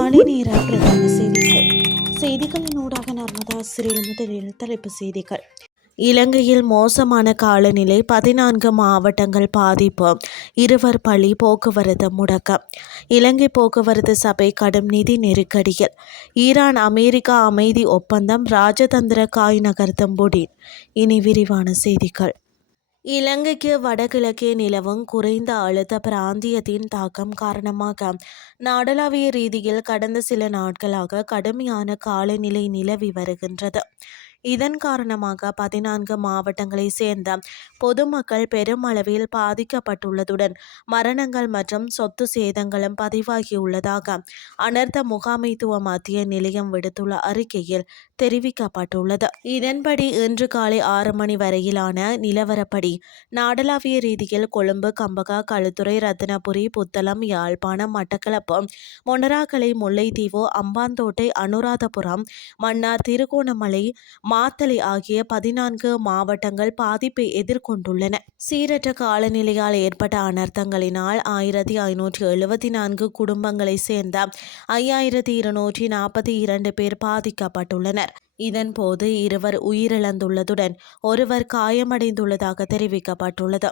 காலை நேர பிரதான செய்திகளின் ஊடாக நர்மதா சிறில் முதலில் தலைப்பு செய்திகள். இலங்கையில் மோசமான காலநிலை, 14 மாவட்டங்கள் பாதிப்பு, 2 பலி, போக்குவரத்து முடக்கம். இலங்கை போக்குவரத்து சபை கடும் நிதி நெருக்கடியில். ஈரான் அமெரிக்கா அமைதி ஒப்பந்தம் ராஜதந்திர காய் நகர்த்தும் புடின். இனி விரிவான செய்திகள். இலங்கைக்கு வடகிழக்கே நிலவும் குறைந்த அழுத்த பிராந்தியத்தின் தாக்கம் காரணமாக நாடளாவிய ரீதியில் கடந்த சில நாட்களாக கடுமையான காலநிலை நிலவி வருகின்றது. இதன் காரணமாக 14 மாவட்டங்களை சேர்ந்த பொதுமக்கள் பெருமளவில் பாதிக்கப்பட்டுள்ளதுடன் மரணங்கள் மற்றும் சொத்து சேதங்களும் பதிவாகியுள்ளதாக அனர்த்த முகாமைத்துவ மத்திய நிலையம் விடுத்துள்ள அறிக்கையில் தெரிவிக்கப்பட்டுள்ளது. இதன்படி இன்று காலை 6 மணி வரையிலான நிலவரப்படி நாடளாவிய ரீதியில் கொழும்பு, கம்பகா, களுத்துறை, ரத்தினபுரி, புத்தளம், யாழ்ப்பாணம், மட்டக்களப்பு, மொனராகலை, முல்லைத்தீவு, அம்பாந்தோட்டை, அனுராதபுரம், மன்னார், திருகோணமலை, மாத்தளை ஆகிய 14 மாவட்டங்கள் பாதிப்பை எதிர்கொண்டுள்ளன. சீரற்ற காலநிலையால் ஏற்பட்ட அனர்த்தங்களினால் 1574 குடும்பங்களை சேர்ந்த 5242 பேர் பாதிக்கப்பட்டுள்ளனர். இதன்போது 2 உயிரிழந்துள்ளதுடன் 1 காயமடைந்துள்ளதாக தெரிவிக்கப்பட்டுள்ளது.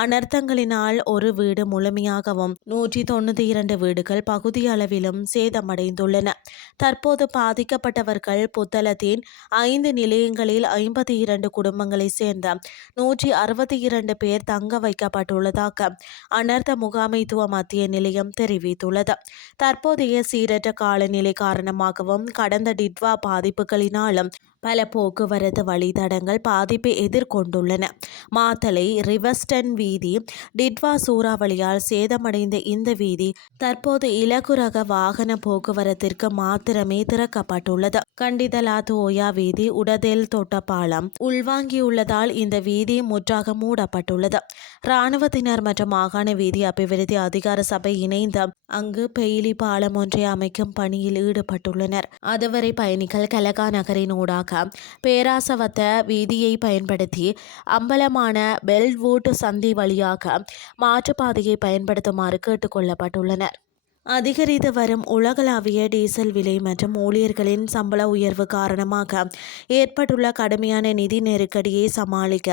அனர்த்தங்களினால் ஒரு வீடு முழுமையாகவும் 192 வீடுகள் பகுதியளவிலும் சேதமடைந்துள்ளன. தற்போது பாதிக்கப்பட்டவர்கள் புத்தளத்தின் 5 நிலையங்களில் 52 குடும்பங்களை சேர்ந்த 162 பேர் தங்க வைக்கப்பட்டுள்ளதாக அனர்த்த முகாமைத்துவ மத்திய நிலையம் தெரிவித்துள்ளது. தற்போதைய சீரற்ற காலநிலை காரணமாகவும் கடந்த டிட்வா பாதிப்புகளினால் பல போக்குவரத்து வழித்தடங்கள் பாதிப்பை எதிர்கொண்டுள்ளன. மாத்தளை ரிவர்ஸ்டன் வீதி டிட்வா சூறாவளியால் சேதமடைந்த இந்த வீதி தற்போது இலகுரக வாகன போக்குவரத்திற்கு மாத்திரமே திறக்கப்பட்டுள்ளது. கண்டிதலா தோயா வீதி உடதேல் தொட்டப்பாலம் உள்வாங்கியுள்ளதால் இந்த வீதி முற்றாக மூடப்பட்டுள்ளது. இராணுவத்தினர் மற்றும் மாகாண வீதி அபிவிருத்தி அதிகார சபை இணைந்து அங்கு பெயிலி பாலம் ஒன்றை அமைக்கும் பணியில் ஈடுபட்டுள்ளனர். அதுவரை பயணிகள் கலகா நகரின் ஊடாக பேராசவத்த வீதியை பயன்படுத்தி அம்பலமான பெல்வுட் சந்தி வழியாக மாற்றுப்பாதையை பயன்படுத்துமாறு கேட்டுக்கொள்ளப்பட்டுள்ளனர். அதிகரித்து வரும் உலகளாவிய டீசல் விலை மற்றும் ஊழியர்களின் சம்பள உயர்வு காரணமாக ஏற்பட்டுள்ள கடுமையான நிதி நெருக்கடியை சமாளிக்க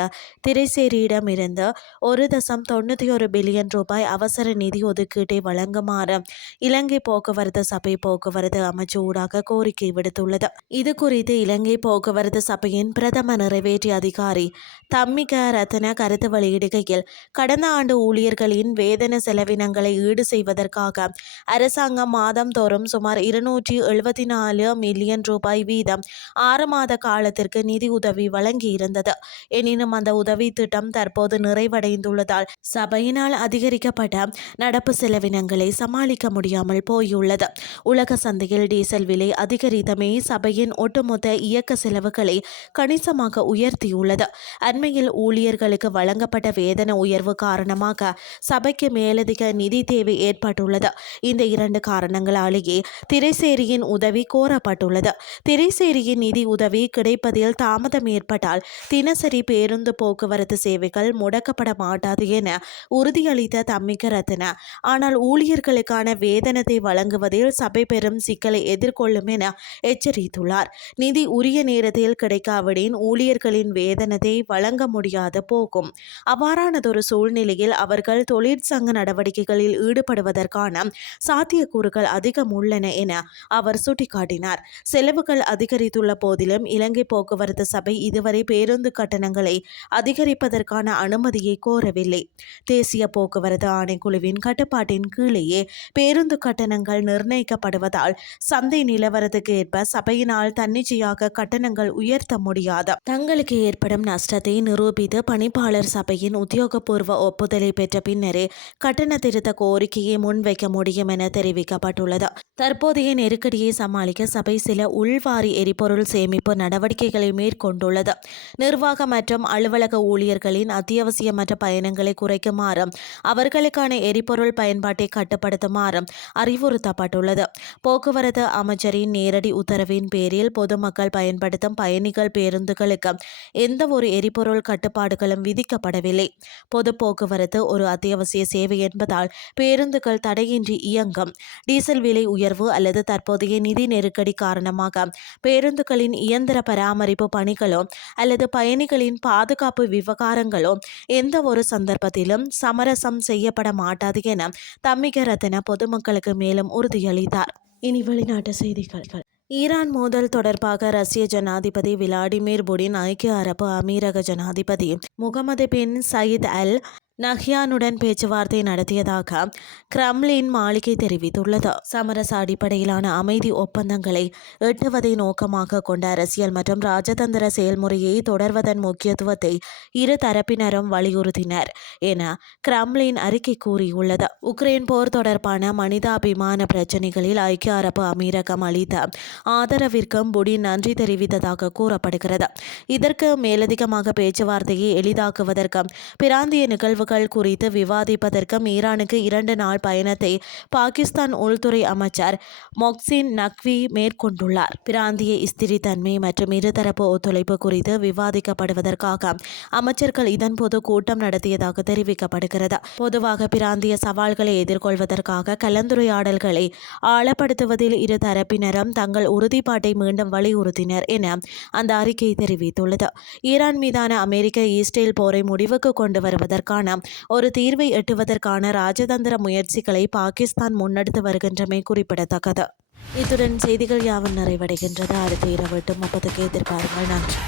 திரைசேரியிடமிருந்து 1.91 பில்லியன் ரூபாய் அவசர நிதி ஒதுக்கீட்டை வழங்குமாறு இலங்கை போக்குவரத்து சபை போக்குவரத்து அமைச்சு ஊடாக கோரிக்கை விடுத்துள்ளது. இது குறித்து இலங்கை போக்குவரத்து சபையின் பிரதம நிறைவேற்றி அதிகாரி தம்மிக ரத்ன கருத்து வெளியிடுகையில், கடந்த ஆண்டு ஊழியர்களின் வேதன செலவினங்களை ஈடு செய்வதற்காக அரசாங்கம் மாதந்தோறும் சுமார் 274 மில்லியன் ரூபாய் வீதம் 6 மாத காலத்திற்கு நிதி உதவி வழங்கியிருந்தது. எனினும் அந்த உதவி திட்டம் தற்போது நிறைவடைந்துள்ளதால் சபையினால் அதிகரிக்கப்பட்ட நடப்பு செலவினங்களை சமாளிக்க முடியாமல் போயுள்ளது. உலக சந்தையில் டீசல் விலை அதிகரித்தமை சபையின் ஒட்டுமொத்த இயக்க செலவுகளை கணிசமாக உயர்த்தியுள்ளது. அண்மையில் ஊழியர்களுக்கு வழங்கப்பட்ட வேதன உயர்வு காரணமாக சபைக்கு மேலதிக நிதி தேவை ஏற்பட்டுள்ளது. இந்த 2 காரணங்களாலேயே திரைசேரியின் உதவி கோரப்பட்டுள்ளது. திரைசேரியின் நிதி உதவி கிடைப்பதில் தாமதம் ஏற்பட்டால் தினசரி பேருந்து போக்குவரத்து சேவைகள் முடக்கப்பட மாட்டாது என உறுதியளித்த தம்மிக ரத்ன, ஆனால் ஊழியர்களுக்கான வேதனத்தை வழங்குவதில் சபை பெரும் சிக்கலை எதிர்கொள்ளும் என எச்சரித்துள்ளார். நிதி உரிய நேரத்தில் கிடைக்காவிடின் ஊழியர்களின் வேதனத்தை வழங்க முடியாது போகும். அவ்வாறானதொரு சூழ்நிலையில் அவர்கள் தொழிற்சங்க நடவடிக்கைகளில் ஈடுபடுவதற்கான சாத்தியக்கூறுகள் அதிகம் உள்ளன என அவர் சுட்டிக்காட்டினார். செலவுகள் அதிகரித்துள்ள போதிலும் இலங்கை போக்குவரத்து சபை இதுவரை பேருந்து கட்டணங்களை அதிகரிப்பதற்கான அனுமதியை கோரவில்லை. தேசிய போக்குவரத்து ஆணைக்குழுவின் கட்டுப்பாட்டின் கீழேயே பேருந்து கட்டணங்கள் நிர்ணயிக்கப்படுவதால் சந்தை நிலவரத்துக்கு ஏற்ப சபையினால் தன்னிச்சையாக கட்டணங்கள் உயர்த்த முடியாது. தங்களுக்கு ஏற்படும் நஷ்டத்தை நிரூபித்து பணிப்பாளர் சபையின் உத்தியோகபூர்வ ஒப்புதலை பெற்ற பின்னரே கட்டண திருத்த கோரிக்கையை முன்வைக்க முடியும் என தெரிவிக்கப்பட்டுள்ளது. தற்போதைய நெருக்கடியை சமாளிக்க சபை சில உள்வாரி எரிபொருள் சேமிப்பு நடவடிக்கைகளை மேற்கொண்டுள்ளது. நிர்வாக மற்றும் அலுவலக ஊழியர்களின் அத்தியாவசியமற்ற பயணங்களை குறைக்குமாறு அவர்களுக்கான எரிபொருள் பயன்பாட்டை கட்டுப்படுத்துமாறு அறிவுறுத்தப்பட்டுள்ளது. போக்குவரத்து அமைச்சரின் நேரடி உத்தரவின் பேரில் பொதுமக்கள் பயன்படுத்தும் பயணிகள் பேருந்துகளுக்கு எந்த ஒரு எரிபொருள் கட்டுப்பாடுகளும் விதிக்கப்படவில்லை. பொது போக்குவரத்து ஒரு அத்தியாவசிய சேவை என்பதால் பேருந்துகள் தடையின்றி இயங்கும். டீசல் விலை உயர்வு அல்லது தற்போதைய நிதி நெருக்கடி காரணமாக பேருந்துகளின் இயந்திர பராமரிப்பு பணிகளோ அல்லது பயணிகளின் பாதுகாப்பு விவகாரங்களோ எந்த ஒரு சந்தர்ப்பத்திலும் சமரசம் செய்யப்பட மாட்டாது என தம்மிக ரத்ன பொதுமக்களுக்கு மேலும் உறுதியளித்தார். இனி வெளிநாட்டு செய்திகள். ஈரான் மோதல் தொடர்பாக ரஷ்ய ஜனாதிபதி விளாடிமிர் புடின் ஐக்கிய அரபு அமீரக ஜனாதிபதி முகமது பின் சயீத் அல் நஹ்யானுடன் பேச்சுவார்த்தை நடத்தியதாக கிரெம்ளின் மாளிகை தெரிவித்துள்ளது. சமரச அடிப்படையிலான அமைதி ஒப்பந்தங்களை எட்டுவதை நோக்கமாக கொண்ட அரசியல் மற்றும் ராஜதந்திர செயல்முறையை தொடர்வதன் முக்கியத்துவத்தை இரு தரப்பினரும் வலியுறுத்தினர் என கிரெம்ளின் அறிக்கை கூறியுள்ளது. உக்ரைன் போர் தொடர்பான மனிதாபிமான பிரச்சினைகளில் ஐக்கிய அரபு அமீரகம் அளித்த ஆதரவிற்கும் புடின் நன்றி தெரிவித்ததாக கூறப்படுகிறது. இதற்கு மேலதிகமாக பேச்சுவார்த்தையை எளிதாக்குவதற்கும் பிராந்திய நிகழ்வுகள் குறித்து விவாதிப்பதற்கும் ஈரானுக்கு 2 நாள் பயணத்தை பாகிஸ்தான் உள்துறை அமைச்சர் மொக்சின் நக்வி மேற்கொண்டுள்ளார். பிராந்திய ஸ்திரத்தன்மை மற்றும் இருதரப்பு ஒத்துழைப்பு குறித்து விவாதிக்கப்படுவதற்காக அமைச்சர்கள் இதன்போது கூட்டம் நடத்தியதாக தெரிவிக்கப்படுகிறது. பொதுவாக பிராந்திய சவால்களை எதிர்கொள்வதற்காக கலந்துரையாடல்களை ஆழப்படுத்துவதில் இரு தரப்பினரும் தங்கள் உறுதிப்பாட்டை மீண்டும் வலியுறுத்தினர் என அந்த அறிக்கை தெரிவித்துள்ளது. ஈரான் மீதான அமெரிக்க இஸ்ரேல் போரை முடிவுக்கு கொண்டு வருவதற்கான ஒரு தீர்வை எட்டுவதற்கான ராஜதந்திர முயற்சிகளை பாகிஸ்தான் முன்னெடுத்து வருகின்றமை குறிப்பிடத்தக்கது. இத்துடன் செய்திகள் யாவும் நிறைவடைகின்றது. அடுத்த இரவு 8:30 எதிர்பாருங்கள். நன்றி.